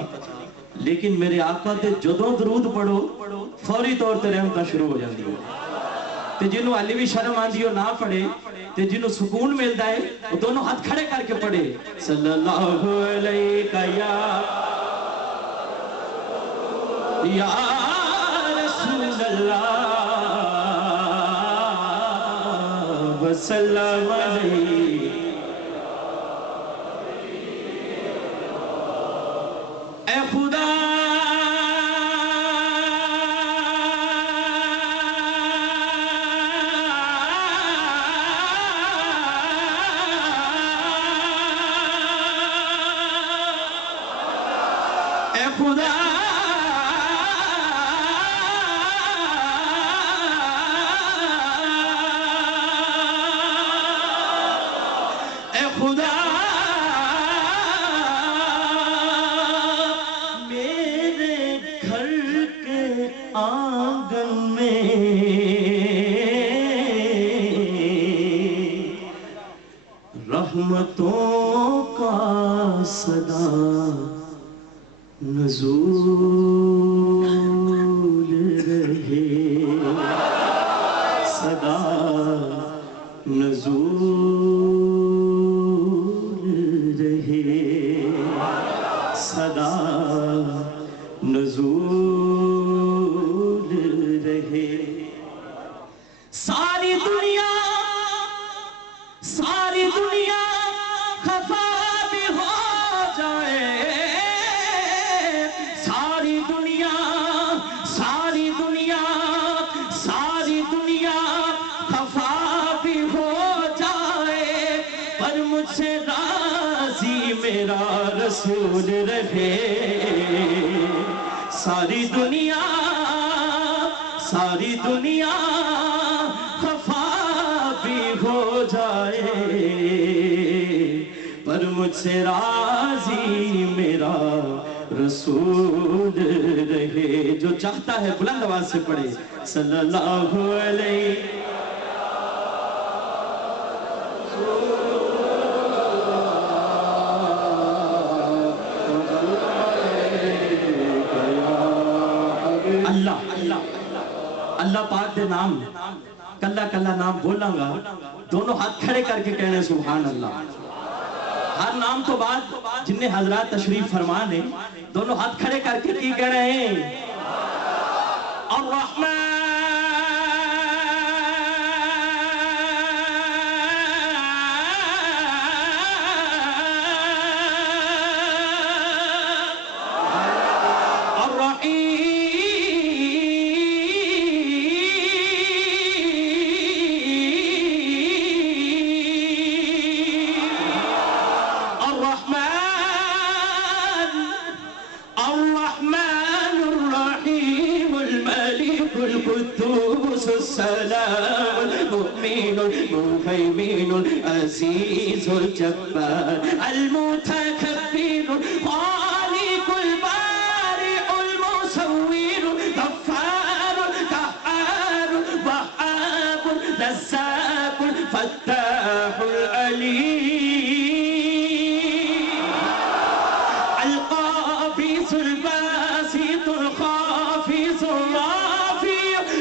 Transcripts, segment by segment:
پتا، لیکن میرے آقا تے جدوں درود پڑھو فوری طور تے رحمتاں شروع ہو جاندی ہو، تے جنہوں علی بھی شرم آندی ہو نہ پڑھے، تے جنہوں سکون ملتا ہے وہ دونوں ہاتھ کھڑے کر کے پڑھے صلی اللہ علیہ یا رسول اللہ وسلم علیہ۔ اے خدا اے خدا اے خدا میرے گھر کے آنگن میں رحمتوں کا صدا نزول رہے، صدا نزول رہے، صدا نزول رہے۔ ساری دنیا خفا بھی ہو جائے، ساری دنیا خفا بھی ہو جائے، پر مجھ سے راضی میرا رسول رہے۔ ساری دنیا خفا بھی ہو جائے، پر مجھ سے راضی میرا رسول رہے۔ جو چاہتا ہے بلند آواز سے پڑھے صلی اللہ علیہ۔ اللہ پاک دے نام کلا کلا نام بولاں گا، دونوں ہاتھ کھڑے کر کے کہنے سبحان اللہ۔ ہر نام تو بعد جنہیں حضرات تشریف فرمانے دونوں ہاتھ کھڑے کر کے کی کہہ رہے ہیں الرحمن القدوس السلام المؤمن المهيمن العزيز الجبار المتكبر خالق البارئ المصور غفار قهار وهاب رزاق فتاح العليم القابض الباسط الخافض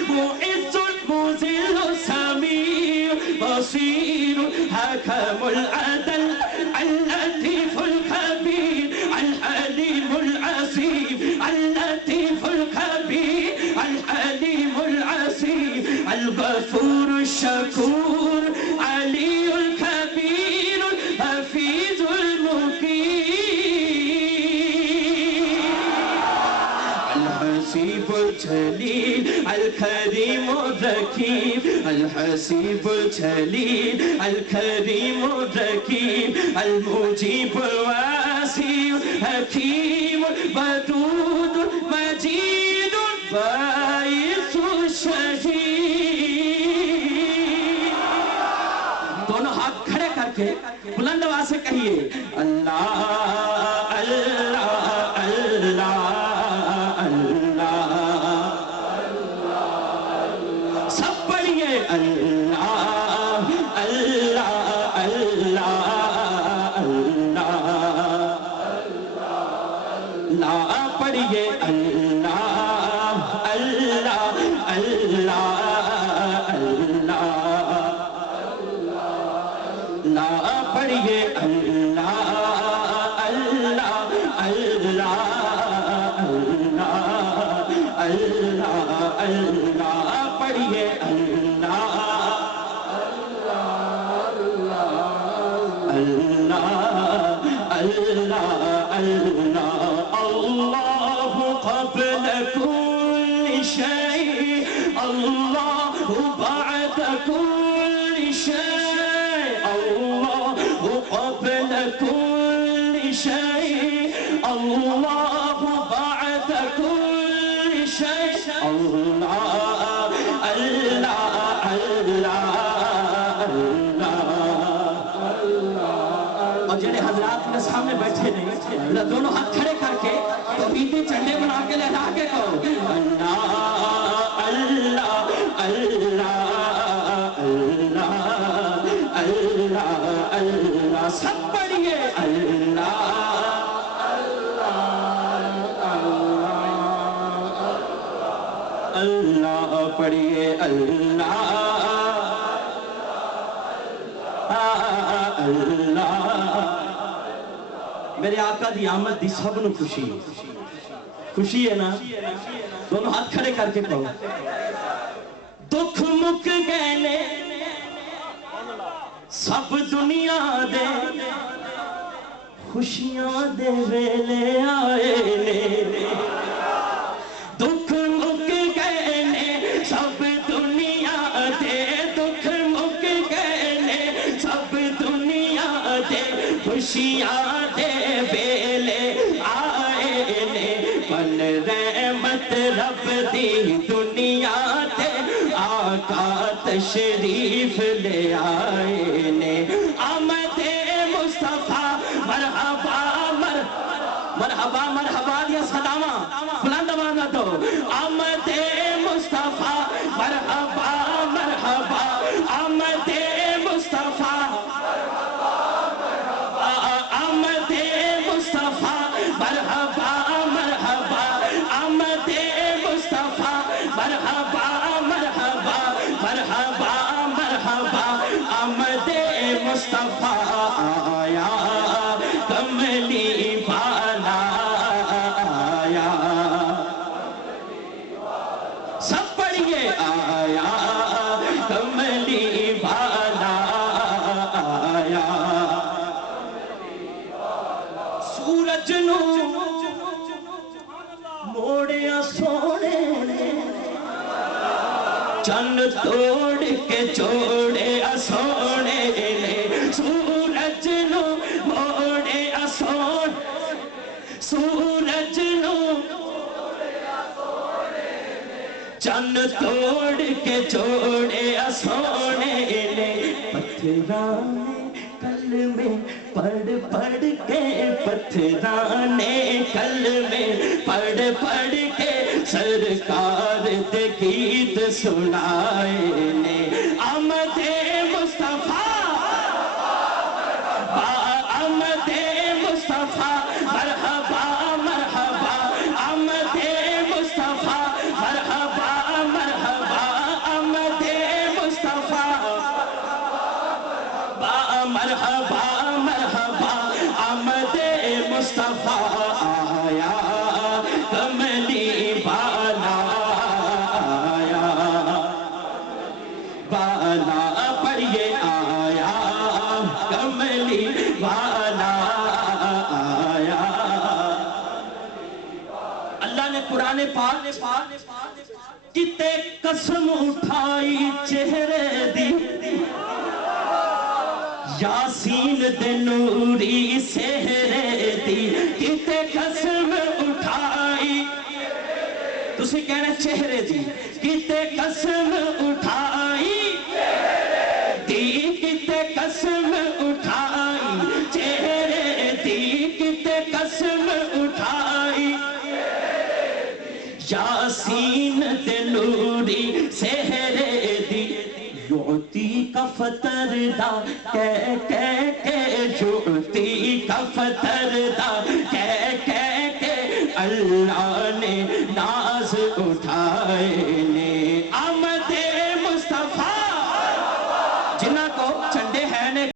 معز المذل السميع بصير حكم العدل اللطيف الخبير الحليم العظيم اللطيف الخبير الحليم العظيم الغفور الشكور علي الكبير الحفيظ المقيم الحسيب الجليل الكريم الرقيب الحسيب الجليل الكريم الرقيب المجيب الواسع الحكيم الودود المجيد الباعث الشهيد۔ دونوں ہاتھ کھڑے کر کے بلند آواز سے کہیے اللہ اللہ اللہ اللہ اللہ اللہ اللہ अल्लाह पढ़िए अल्लाह अल्लाह अल्लाह अल्लाह ला पढ़िए अल्लाह अल्लाह अल्लाह अल्लाह अल्लाह अल्लाह पढ़िए अल्लाह अल्लाह अल्लाह अल्लाह क़ब्ल कुल्ल शै अल्लाह बअद कुल्ल शै अल्लाह क़ब्ल कुल्ल शै अल्लाह बअद कुल्ल शै अल्लाह अल्लाह अल्लाह और जेडे हजरात मेरे सामने बैठे ने दोनों हाथ खड़े करके तौहीदी झंडे बना के लहरा के कहो अल्लाह अल्लाह अल्लाह अल्लाह अल्लाह अल्लाह सब पढ़िए अल्लाह अल्लाह पढ़िए अल्लाह अल्लाह मेरे आका दी आमद दी सब नूं खुशी खुशी है ना दोनों हाथ खड़े करके कहो दुख मुक गए ने सब दुनिया दे खुशियां दे वेले आए ने दुख मुक गए ने सब दुनिया दे दुख मुक गए ने सब दुनिया दे खुशियां दे वेले आए ने पन रहमत रब दी दुनिया ते आका तशरीफ ले आए ने आमद मुस्तफा मरहबा मरहबा मरहबा दिया सलामा बुलंद आवाज़ दो आमद मुस्तफा मरहबा मरहबा आमद मुस्तफा आमद मुस्तफा मरहबा मरहबा आमद मुस्तफा मरहबा मरहबा मरहबा मरहबा आमद मुस्तफा आया कमली वाला आया सब पढ़िए आया कमली वाला आया सूरज नू मोड़िया सोने चन्न तोड़ के जोड़े सोने ने सूरज नू मोड़े सोन सूरज नू चन्न तोड़ के जोड़े सोने ने पत्थराने कल में पढ़ के पत्थराने कल में पढ़ के सरकार दे गीत सुनाए ने आमद मुस्तफा आमद मुस्तफा मरहबा मरहबा आमद मुस्तफा मरहबा मरहबा आमद मुस्तफा मरहबा मरहबा आमद मुस्तफा आया कमली वाला आया बाला पढ़िए आया कमली वाला आया अल्लाह ने कुरान पाक किते कसम उठाई चेहरे दी यासीन दे नूरी सेहरे दी किते कसम उठाई तुसी कहना चेहरे दी किते कसम उठाई दी किते कसम उठाई चेहरे दी किते कसम उठाई यासीन दे नूरी सेहरे दी युती का फतरदा कह के युती का फतरदा कह के اللہ نے ناز اٹھائے نے آمد مصطفیٰ جنہ کو